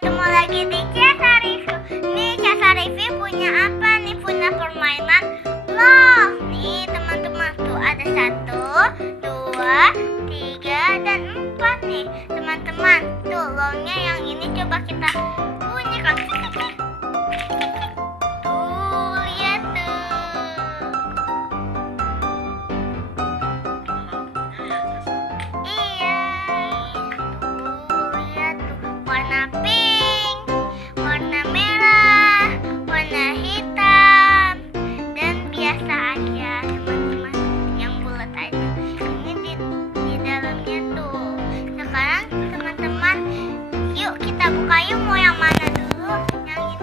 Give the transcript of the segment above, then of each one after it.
ketemu lagi di Casa Review. Nih Casa Review punya apa nih? Punya permainan loh. Nih teman-teman, tuh ada 1, 2, 3, dan 4 nih teman-teman. Tuh longnya yang ini coba kita bunyikan. Tuh lihat tuh. Warna pink, warna merah, warna hitam, dan biasa aja teman-teman, yang bulat aja. Ini di dalamnya tuh. Sekarang teman-teman, yuk kita buka yuk, mau yang mana dulu? Yang ini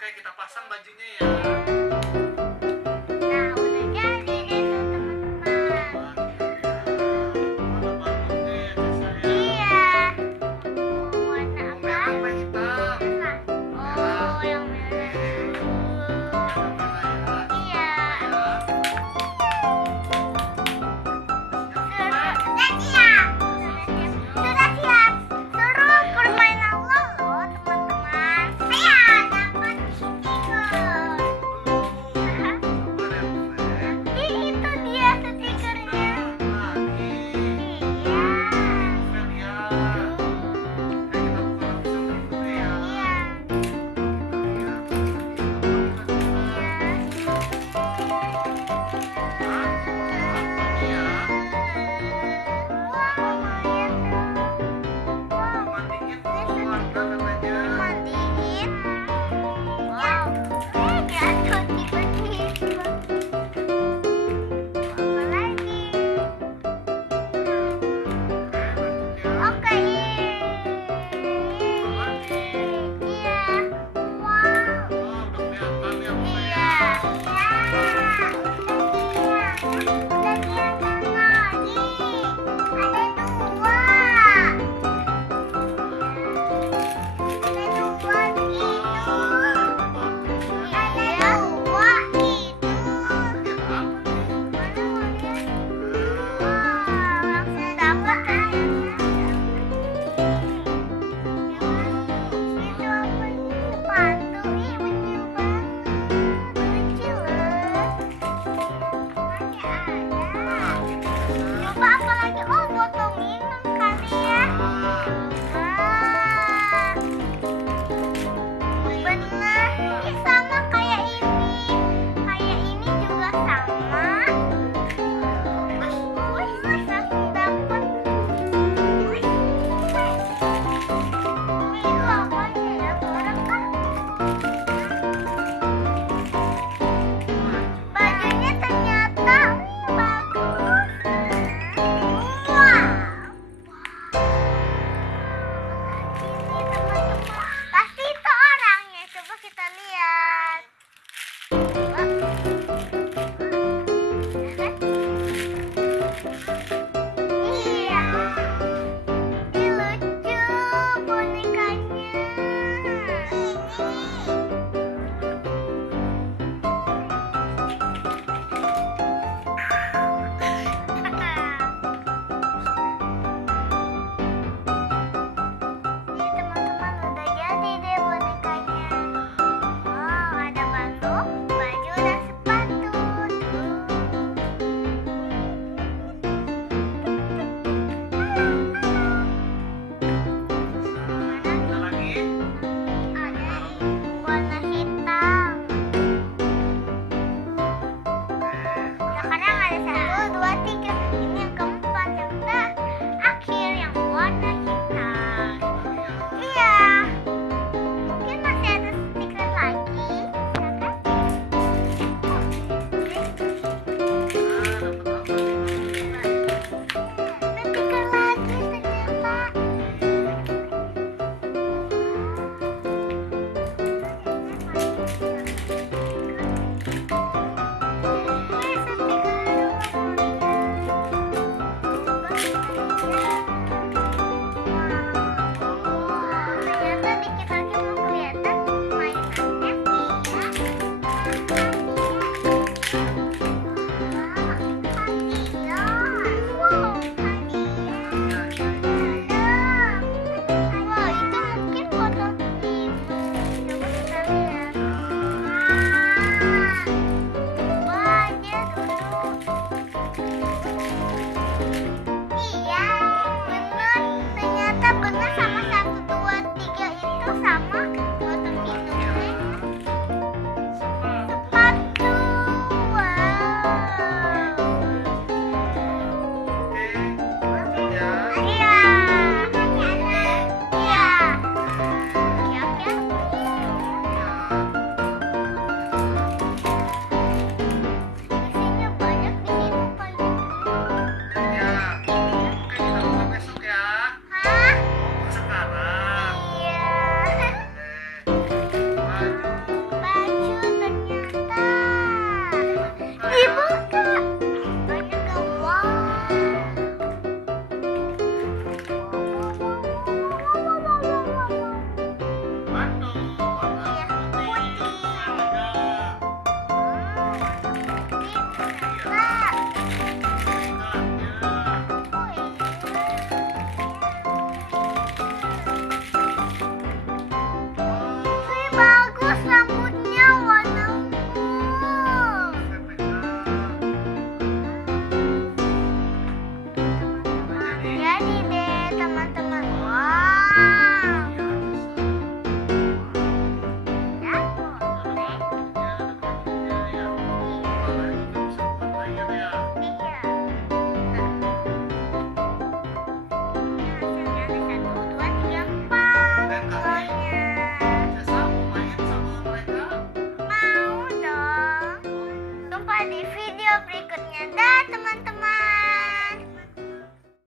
Oke, kita pasang bajunya ya. Nah, udah jadi deh teman-teman. Warna bagus deh, saya. Iya. Warna Merah apa? apa hitam? Oh, yang merah. Yang merah ya. Iya. Ya. Sudah siap. Sudah siap. Suruh permainan Lolo, teman-teman. Saya dapat stiker. Itu dia stikernya. Iya. Iya. Wow, lumayan tuh. Wow. Mandiin. Wow. Jatuh tiba-tiba. Apa lagi? Oke. Iya. Wow. Iya. Udah kelihatan lagi. Ada dua. Ada dua itu. Ada dua itu. Wah, langsung dapat itu apa ini? Sepatu. Ih, lucu banget. Lucu loh. Masih ada. Coba apa lagi? Oh, botol minum kali ya. Wah. Bener, ini sama kayak ini. Kayak ini juga sama. Wih, langsung dapet. Wih, itu apa ya? Orang kah? Bajunya ternyata bagus. Wah. Ini teman-teman. Pasti itu orangnya. Coba kita lihat. Iya. Ini lucu bonekanya. Ini teman-teman udah jadi deh bonekanya. di video berikutnya. Dah teman-teman.